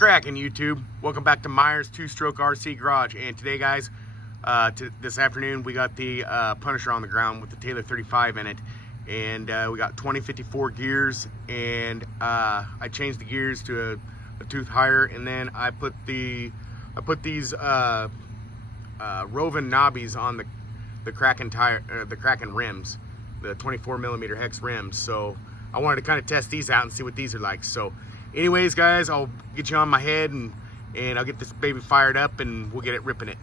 cracking, YouTube? Welcome back to Myers Two-Stroke RC Garage. And today, guys, this afternoon, we got the Punisher on the ground with the Taylor 35 in it. And we got 2054 gears, and I changed the gears to a tooth higher, and then I put these Roven knobbies on the Kraken tire, the Kraken rims, the 24mm hex rims. So I wanted to kind of test these out and see what these are like. So anyways, guys, I'll get you on my head and I'll get this baby fired up and we'll get it ripping it.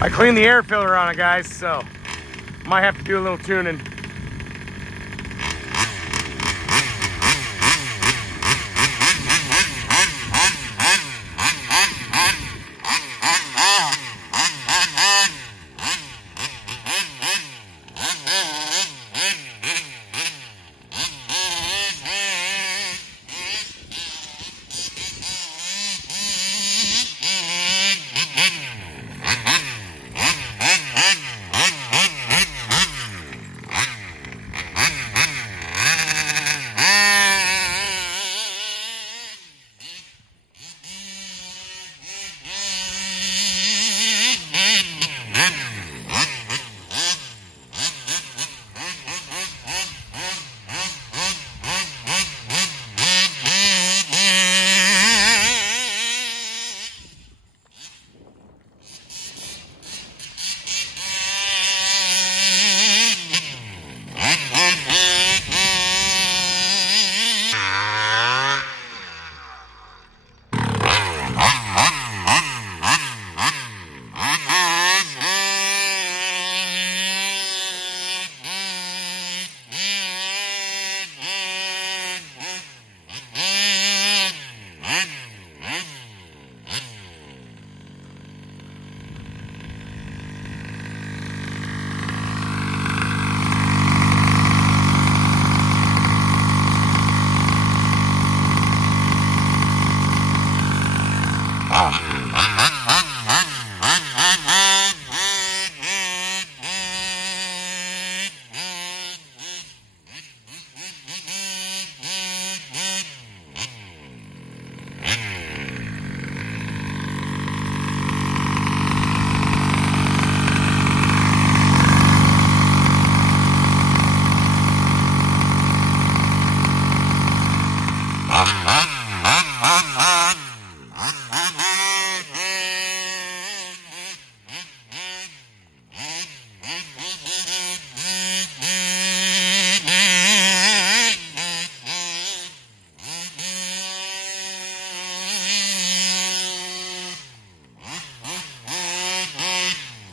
I cleaned the air filter on it, guys, so might have to do a little tuning.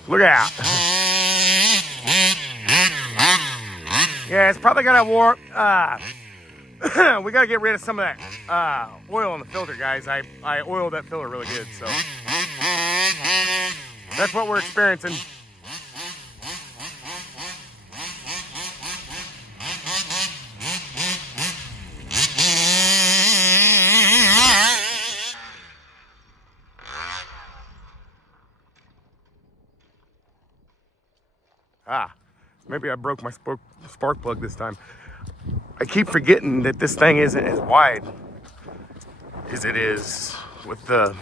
Look out. Yeah, it's probably gonna warp. We gotta get rid of some of that oil in the filter, guys. I oiled that filter really good, so that's what we're experiencing. Maybe I broke my spark plug this time. I keep forgetting that this thing isn't as wide as it is with the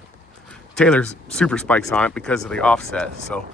Taylor's super spikes on it because of the offset. So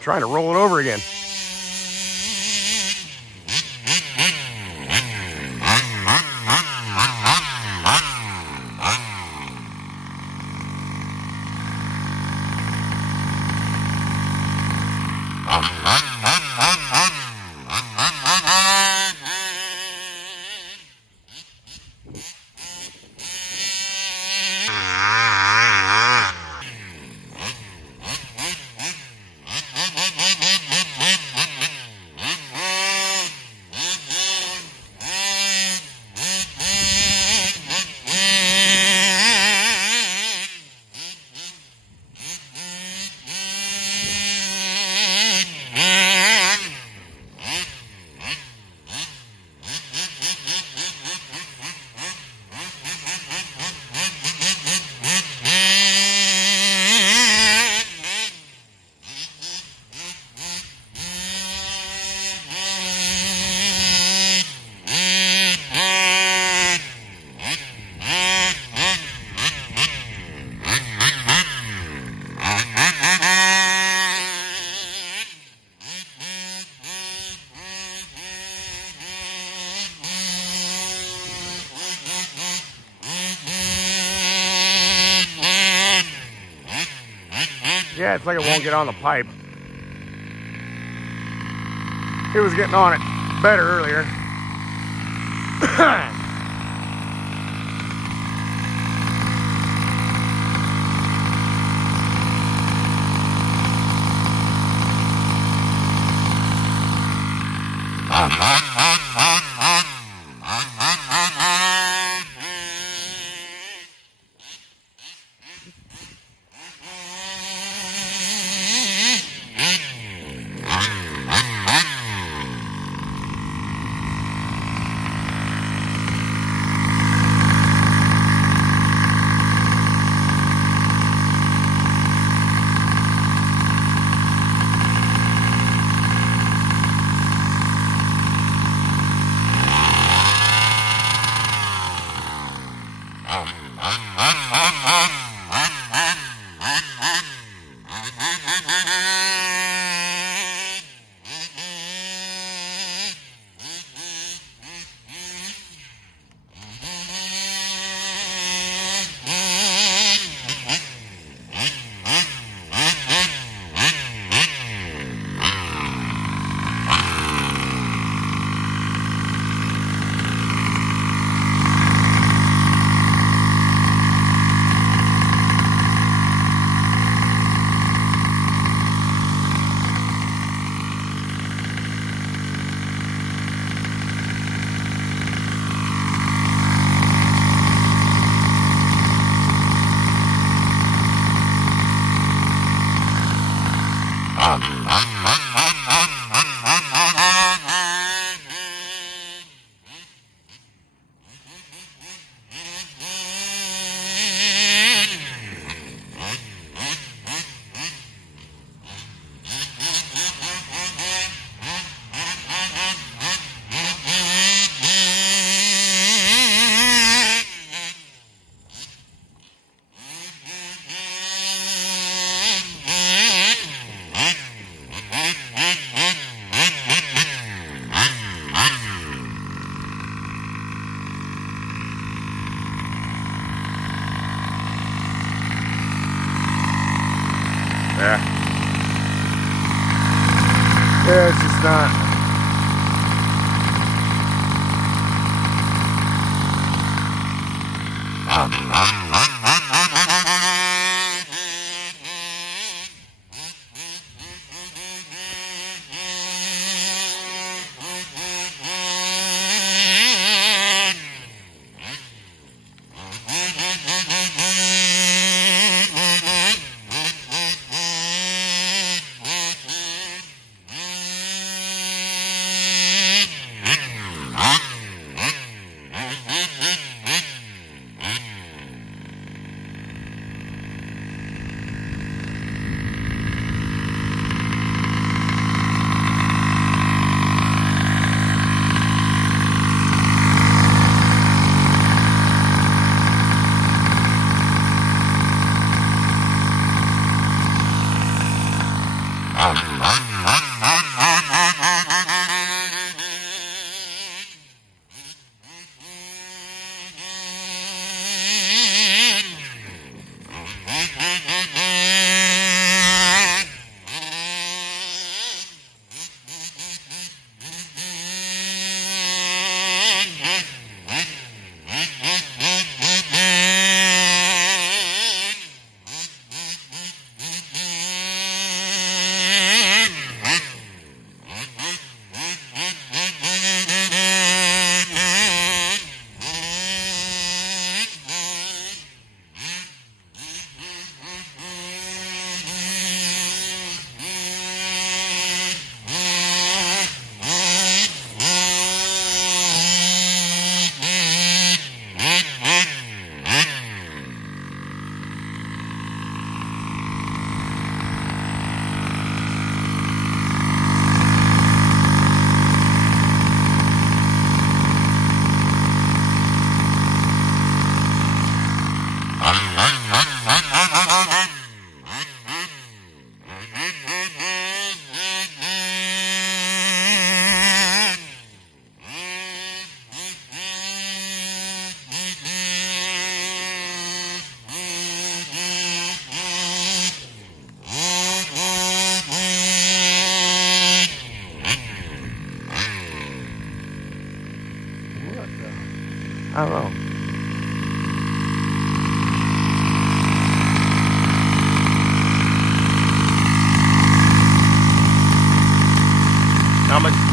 trying to roll it over again. Yeah, it's like it won't get on the pipe. It was getting on it better earlier. Yeah. Yeah, it's just not.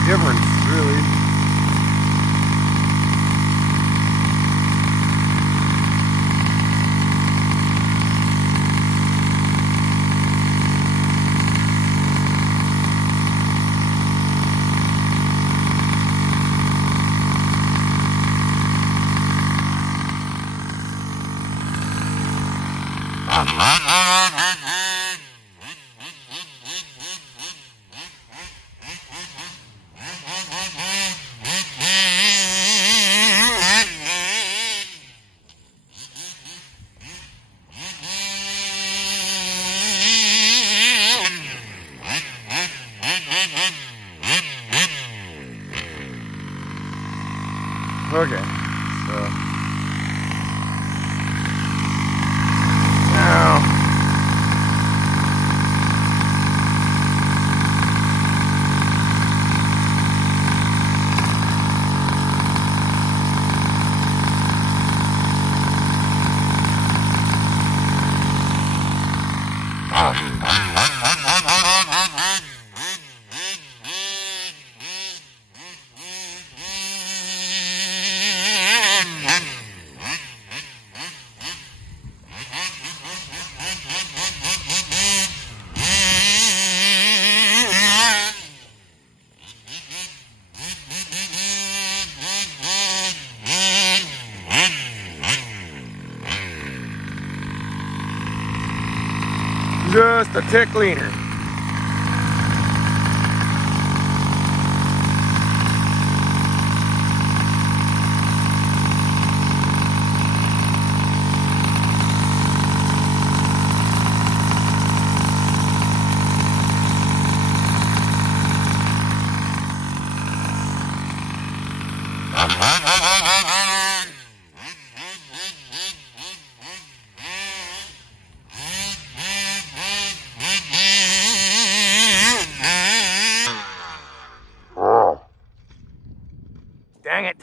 difference, really. Okay, so now just a tick leaner. Dang it.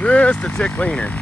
Just a tick cleaner.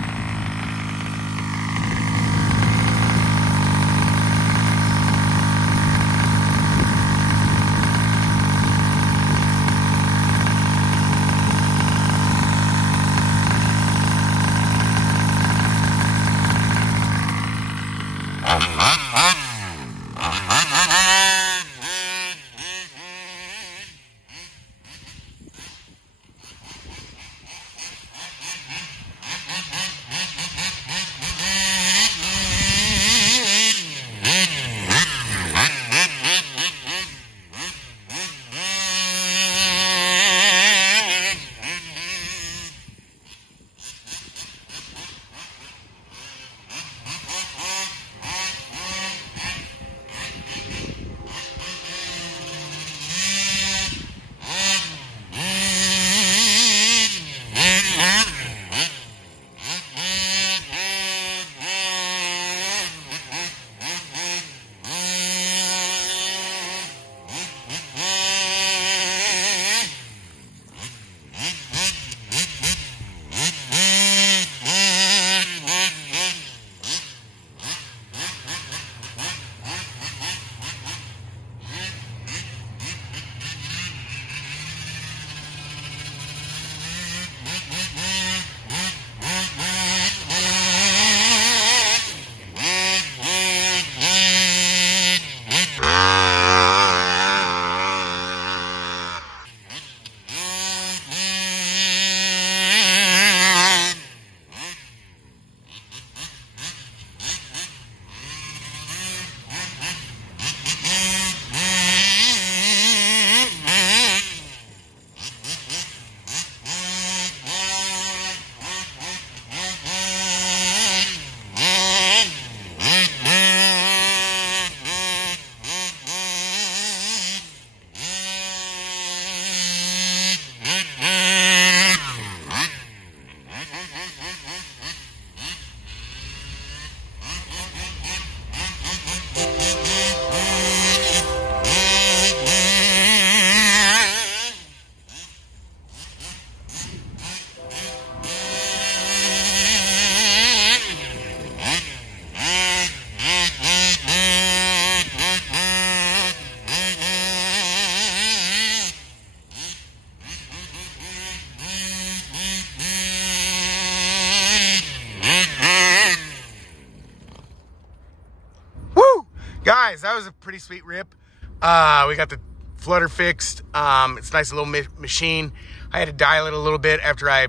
guys, that was a pretty sweet rip. We got the flutter fixed. It's a nice little machine. I had to dial it a little bit after I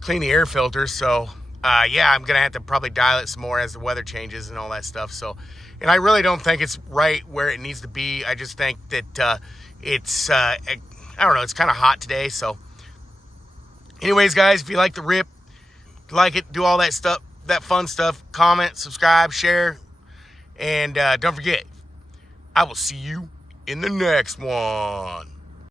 cleaned the air filter. So, yeah, I'm going to have to probably dial it some more as the weather changes and all that stuff. So, and I really don't think it's right where it needs to be. I just think that it's, I don't know, it's kind of hot today. So, anyways, guys, if you like the rip, like it, do all that stuff, that fun stuff, comment, subscribe, share, and don't forget, I will see you in the next one.